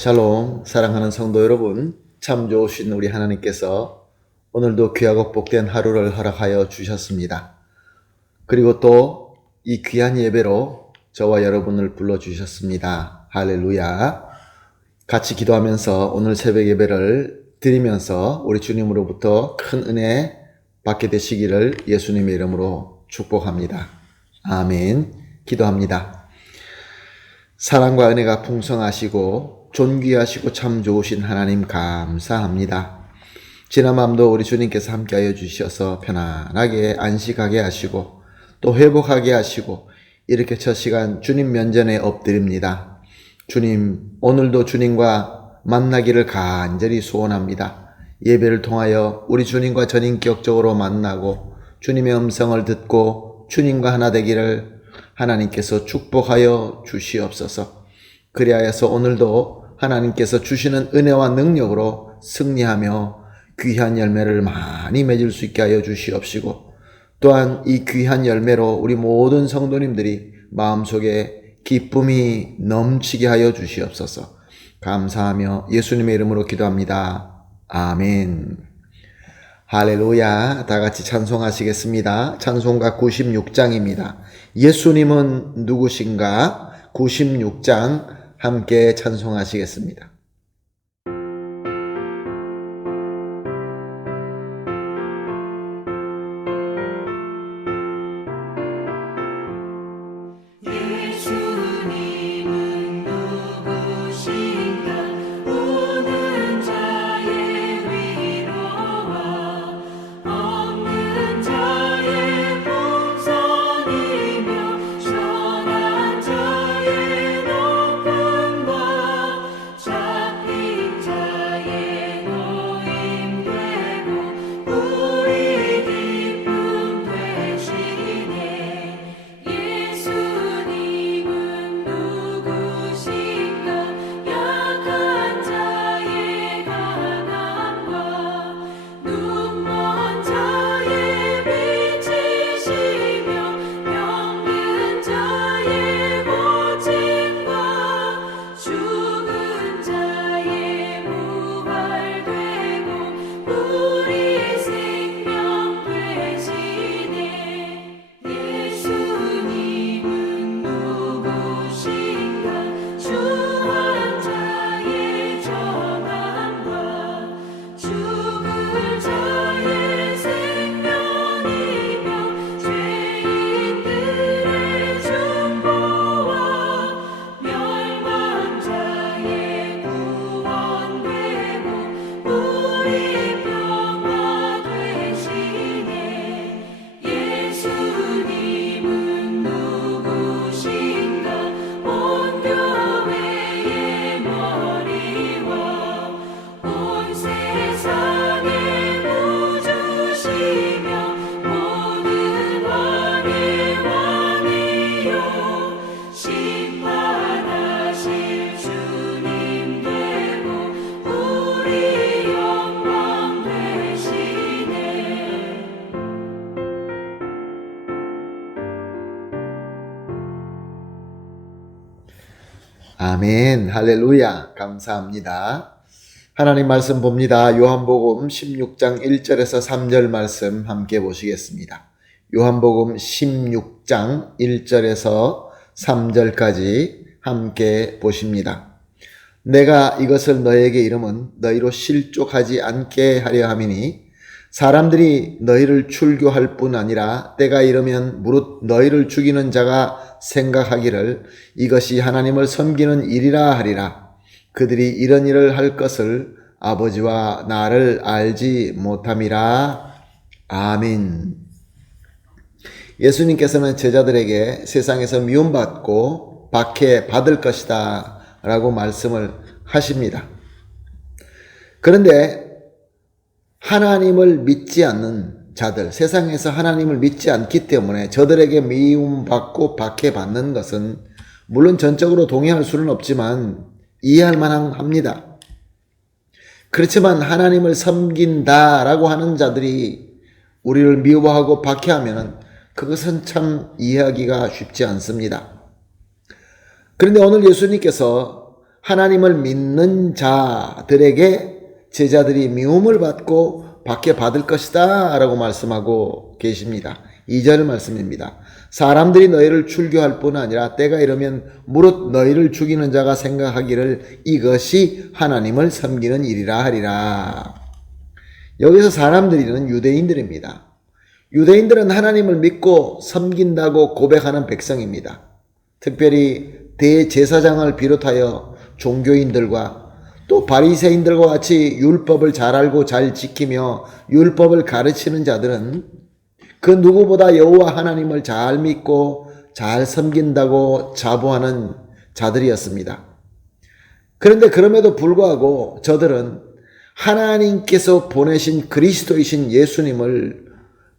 샬롬, 사랑하는 성도 여러분, 참 좋으신 우리 하나님께서 오늘도 귀하고 복된 하루를 허락하여 주셨습니다. 그리고 또 이 귀한 예배로 저와 여러분을 불러주셨습니다. 할렐루야. 같이 기도하면서 오늘 새벽 예배를 드리면서 우리 주님으로부터 큰 은혜 받게 되시기를 예수님의 이름으로 축복합니다. 아멘. 기도합니다. 사랑과 은혜가 풍성하시고 존귀하시고 참 좋으신 하나님 감사합니다. 지난 밤도 우리 주님께서 함께하여 주셔서 편안하게 안식하게 하시고 또 회복하게 하시고 이렇게 첫 시간 주님 면전에 엎드립니다. 주님, 오늘도 주님과 만나기를 간절히 소원합니다. 예배를 통하여 우리 주님과 전인격적으로 만나고 주님의 음성을 듣고 주님과 하나 되기를 하나님께서 축복하여 주시옵소서. 그리하여서 오늘도 하나님께서 주시는 은혜와 능력으로 승리하며 귀한 열매를 많이 맺을 수 있게 하여 주시옵시고 또한 이 귀한 열매로 우리 모든 성도님들이 마음속에 기쁨이 넘치게 하여 주시옵소서. 감사하며 예수님의 이름으로 기도합니다. 아멘. 할렐루야. 다 같이 찬송하시겠습니다. 찬송가 96장입니다. 예수님은 누구신가? 96장 함께 찬송하시겠습니다. 아멘. 할렐루야. 감사합니다. 하나님 말씀 봅니다. 요한복음 16장 1절에서 3절 말씀 함께 보시겠습니다. 요한복음 16장 1절에서 3절까지 함께 보십니다. 내가 이것을 너에게 이름은 너희로 실족하지 않게 하려 함이니 사람들이 너희를 출교할 뿐 아니라 때가 이르면 무릇 너희를 죽이는 자가 생각하기를 이것이 하나님을 섬기는 일이라 하리라. 그들이 이런 일을 할 것을 아버지와 나를 알지 못함이라. 아멘. 예수님께서는 제자들에게 세상에서 미움받고 박해받을 것이다 라고 말씀을 하십니다. 그런데 하나님을 믿지 않는 자들, 세상에서 하나님을 믿지 않기 때문에 저들에게 미움받고 박해받는 것은 물론 전적으로 동의할 수는 없지만 이해할 만합니다. 그렇지만 하나님을 섬긴다라고 하는 자들이 우리를 미워하고 박해하면 그것은 참 이해하기가 쉽지 않습니다. 그런데 오늘 예수님께서 하나님을 믿는 자들에게 제자들이 미움을 받고 박해받을 것이다 라고 말씀하고 계십니다. 2절 말씀입니다. 사람들이 너희를 출교할 뿐 아니라 때가 이르면 무릇 너희를 죽이는 자가 생각하기를 이것이 하나님을 섬기는 일이라 하리라. 여기서 사람들이는 유대인들입니다. 유대인들은 하나님을 믿고 섬긴다고 고백하는 백성입니다. 특별히 대제사장을 비롯하여 종교인들과 또 바리새인들과 같이 율법을 잘 알고 잘 지키며 율법을 가르치는 자들은 그 누구보다 여호와 하나님을 잘 믿고 잘 섬긴다고 자부하는 자들이었습니다. 그런데 그럼에도 불구하고 저들은 하나님께서 보내신 그리스도이신 예수님을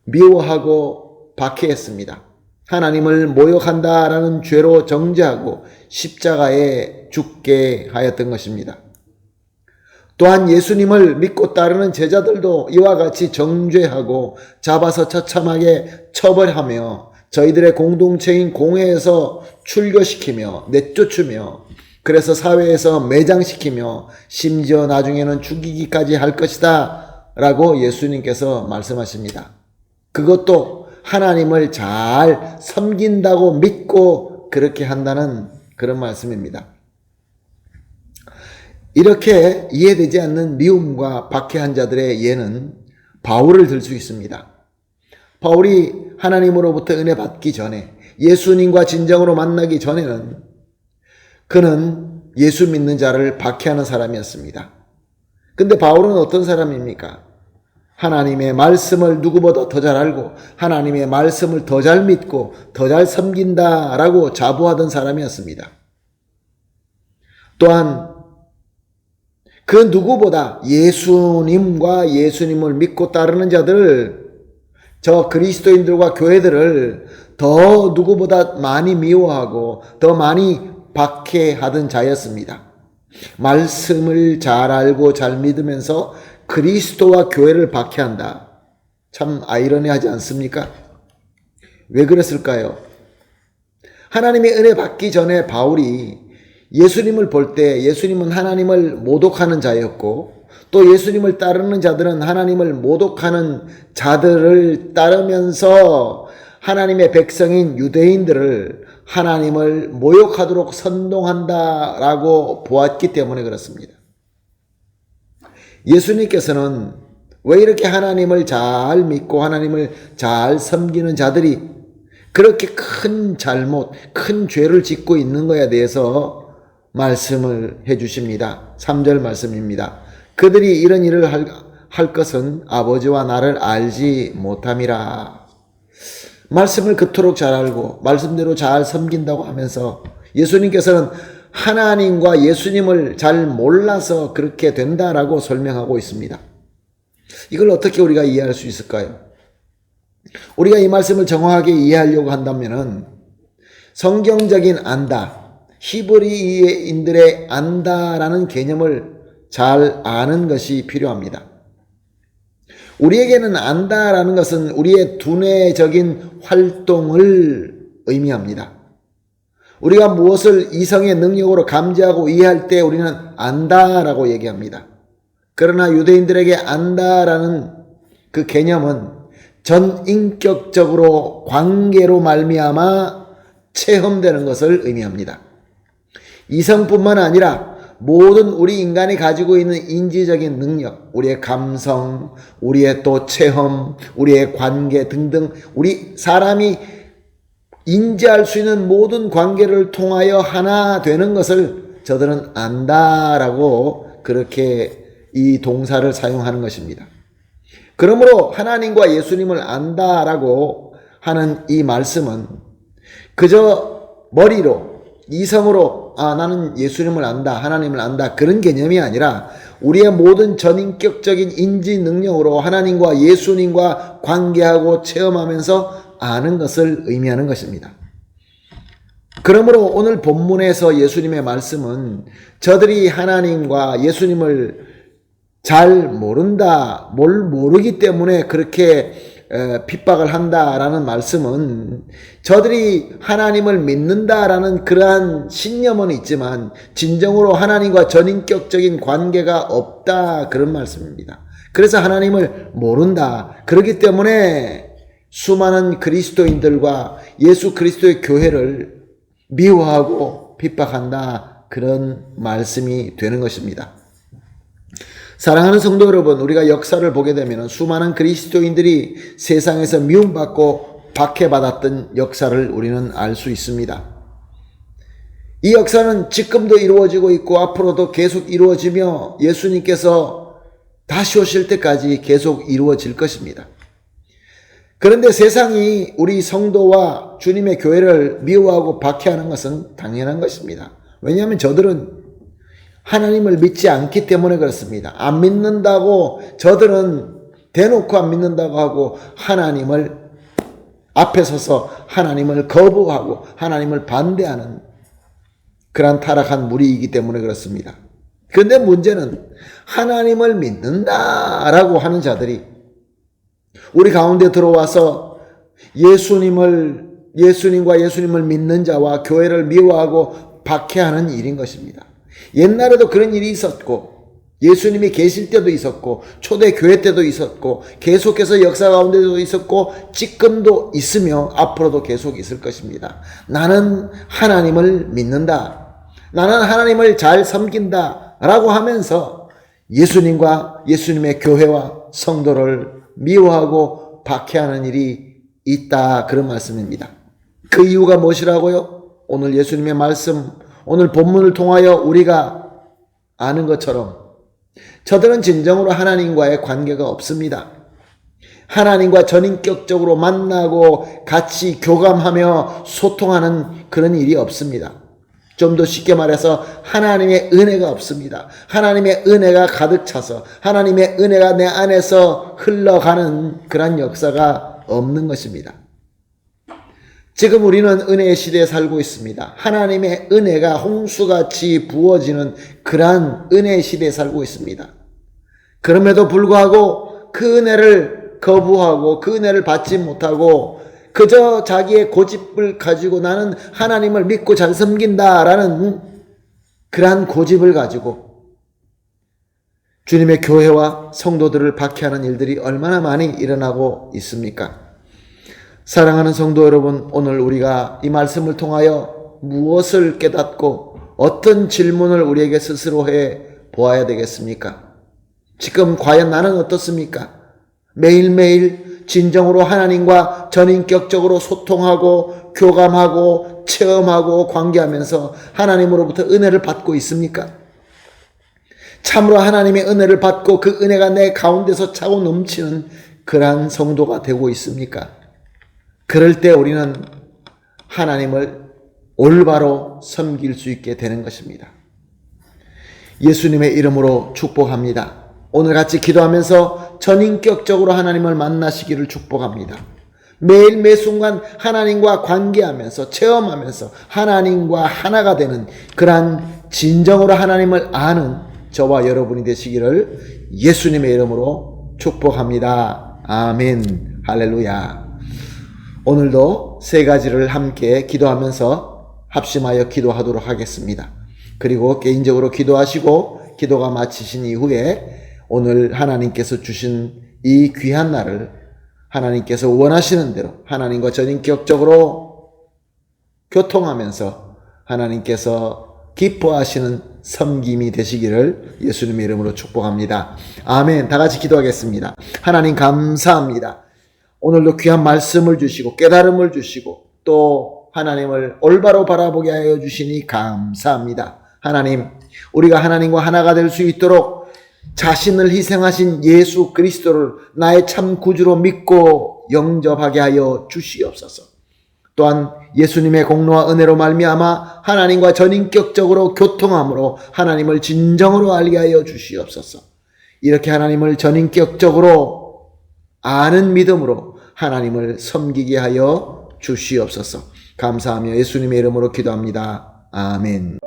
미워하고 박해했습니다. 하나님을 모욕한다라는 죄로 정죄하고 십자가에 죽게 하였던 것입니다. 또한 예수님을 믿고 따르는 제자들도 이와 같이 정죄하고 잡아서 처참하게 처벌하며 저희들의 공동체인 공회에서 출교시키며 내쫓으며 그래서 사회에서 매장시키며 심지어 나중에는 죽이기까지 할 것이다 라고 예수님께서 말씀하십니다. 그것도 하나님을 잘 섬긴다고 믿고 그렇게 한다는 그런 말씀입니다. 이렇게 이해되지 않는 미움과 박해한 자들의 예는 바울을 들 수 있습니다. 바울이 하나님으로부터 은혜 받기 전에 예수님과 진정으로 만나기 전에는 그는 예수 믿는 자를 박해하는 사람이었습니다. 근데 바울은 어떤 사람입니까? 하나님의 말씀을 누구보다 더 잘 알고 하나님의 말씀을 더 잘 믿고 더 잘 섬긴다라고 자부하던 사람이었습니다. 또한 그 누구보다 예수님과 예수님을 믿고 따르는 자들을 저 그리스도인들과 교회들을 더 누구보다 많이 미워하고 더 많이 박해하던 자였습니다. 말씀을 잘 알고 잘 믿으면서 그리스도와 교회를 박해한다. 참 아이러니하지 않습니까? 왜 그랬을까요? 하나님의 은혜 받기 전에 바울이 예수님을 볼 때 예수님은 하나님을 모독하는 자였고 또 예수님을 따르는 자들은 하나님을 모독하는 자들을 따르면서 하나님의 백성인 유대인들을 하나님을 모욕하도록 선동한다라고 보았기 때문에 그렇습니다. 예수님께서는 왜 이렇게 하나님을 잘 믿고 하나님을 잘 섬기는 자들이 그렇게 큰 잘못, 큰 죄를 짓고 있는 것에 대해서 말씀을 해 주십니다. 3절 말씀입니다. 그들이 이런 일을 할 것은 아버지와 나를 알지 못함이라. 말씀을 그토록 잘 알고 말씀대로 잘 섬긴다고 하면서 예수님께서는 하나님과 예수님을 잘 몰라서 그렇게 된다라고 설명하고 있습니다. 이걸 어떻게 우리가 이해할 수 있을까요? 우리가 이 말씀을 정확하게 이해하려고 한다면은 성경적인 안다, 히브리인들의 안다라는 개념을 잘 아는 것이 필요합니다. 우리에게는 안다라는 것은 우리의 두뇌적인 활동을 의미합니다. 우리가 무엇을 이성의 능력으로 감지하고 이해할 때 우리는 안다라고 얘기합니다. 그러나 유대인들에게 안다라는 그 개념은 전인격적으로 관계로 말미암아 체험되는 것을 의미합니다. 이성뿐만 아니라 모든 우리 인간이 가지고 있는 인지적인 능력, 우리의 감성, 우리의 또 체험, 우리의 관계 등등 우리 사람이 인지할 수 있는 모든 관계를 통하여 하나 되는 것을 저들은 안다라고 그렇게 이 동사를 사용하는 것입니다. 그러므로 하나님과 예수님을 안다라고 하는 이 말씀은 그저 머리로 이성으로 나는 예수님을 안다, 하나님을 안다 그런 개념이 아니라 우리의 모든 전인격적인 인지 능력으로 하나님과 예수님과 관계하고 체험하면서 아는 것을 의미하는 것입니다. 그러므로 오늘 본문에서 예수님의 말씀은 저들이 하나님과 예수님을 잘 모른다, 뭘 모르기 때문에 그렇게 핍박을 한다라는 말씀은 저들이 하나님을 믿는다라는 그러한 신념은 있지만 진정으로 하나님과 전인격적인 관계가 없다, 그런 말씀입니다. 그래서 하나님을 모른다. 그렇기 때문에 수많은 그리스도인들과 예수 그리스도의 교회를 미워하고 핍박한다, 그런 말씀이 되는 것입니다. 사랑하는 성도 여러분, 우리가 역사를 보게 되면 수많은 그리스도인들이 세상에서 미움받고 박해받았던 역사를 우리는 알 수 있습니다. 이 역사는 지금도 이루어지고 있고 앞으로도 계속 이루어지며 예수님께서 다시 오실 때까지 계속 이루어질 것입니다. 그런데 세상이 우리 성도와 주님의 교회를 미워하고 박해하는 것은 당연한 것입니다. 왜냐하면 저들은 하나님을 믿지 않기 때문에 그렇습니다. 안 믿는다고, 저들은 대놓고 안 믿는다고 하고 하나님을 앞에 서서 하나님을 거부하고 하나님을 반대하는 그러한 타락한 무리이기 때문에 그렇습니다. 그런데 문제는 하나님을 믿는다라고 하는 자들이 우리 가운데 들어와서 예수님과 예수님을 믿는 자와 교회를 미워하고 박해하는 일인 것입니다. 옛날에도 그런 일이 있었고 예수님이 계실 때도 있었고 초대 교회 때도 있었고 계속해서 역사 가운데도 있었고 지금도 있으며 앞으로도 계속 있을 것입니다. 나는 하나님을 믿는다, 나는 하나님을 잘 섬긴다 라고 하면서 예수님과 예수님의 교회와 성도를 미워하고 박해하는 일이 있다, 그런 말씀입니다. 그 이유가 무엇이라고요? 오늘 예수님의 말씀, 오늘 본문을 통하여 우리가 아는 것처럼 저들은 진정으로 하나님과의 관계가 없습니다. 하나님과 전인격적으로 만나고 같이 교감하며 소통하는 그런 일이 없습니다. 좀 더 쉽게 말해서 하나님의 은혜가 없습니다. 하나님의 은혜가 가득 차서 하나님의 은혜가 내 안에서 흘러가는 그런 역사가 없는 것입니다. 지금 우리는 은혜의 시대에 살고 있습니다. 하나님의 은혜가 홍수같이 부어지는 그러한 은혜의 시대에 살고 있습니다. 그럼에도 불구하고 그 은혜를 거부하고 그 은혜를 받지 못하고 그저 자기의 고집을 가지고 나는 하나님을 믿고 잘 섬긴다라는 그러한 고집을 가지고 주님의 교회와 성도들을 박해하는 일들이 얼마나 많이 일어나고 있습니까? 사랑하는 성도 여러분, 오늘 우리가 이 말씀을 통하여 무엇을 깨닫고 어떤 질문을 우리에게 스스로 해 보아야 되겠습니까? 지금 과연 나는 어떻습니까? 매일매일 진정으로 하나님과 전인격적으로 소통하고 교감하고 체험하고 관계하면서 하나님으로부터 은혜를 받고 있습니까? 참으로 하나님의 은혜를 받고 그 은혜가 내 가운데서 차고 넘치는 그러한 성도가 되고 있습니까? 그럴 때 우리는 하나님을 올바로 섬길 수 있게 되는 것입니다. 예수님의 이름으로 축복합니다. 오늘 같이 기도하면서 전인격적으로 하나님을 만나시기를 축복합니다. 매일 매 순간 하나님과 관계하면서 체험하면서 하나님과 하나가 되는 그러한 진정으로 하나님을 아는 저와 여러분이 되시기를 예수님의 이름으로 축복합니다. 아멘. 할렐루야. 오늘도 세 가지를 함께 기도하면서 합심하여 기도하도록 하겠습니다. 그리고 개인적으로 기도하시고 기도가 마치신 이후에 오늘 하나님께서 주신 이 귀한 날을 하나님께서 원하시는 대로 하나님과 전인격적으로 교통하면서 하나님께서 기뻐하시는 섬김이 되시기를 예수님의 이름으로 축복합니다. 아멘. 다 같이 기도하겠습니다. 하나님 감사합니다. 오늘도 귀한 말씀을 주시고 깨달음을 주시고 또 하나님을 올바로 바라보게 하여 주시니 감사합니다. 하나님, 우리가 하나님과 하나가 될 수 있도록 자신을 희생하신 예수 그리스도를 나의 참 구주로 믿고 영접하게 하여 주시옵소서. 또한 예수님의 공로와 은혜로 말미암아 하나님과 전인격적으로 교통함으로 하나님을 진정으로 알게 하여 주시옵소서. 이렇게 하나님을 전인격적으로 아는 믿음으로 하나님을 섬기게 하여 주시옵소서. 감사하며 예수님의 이름으로 기도합니다. 아멘.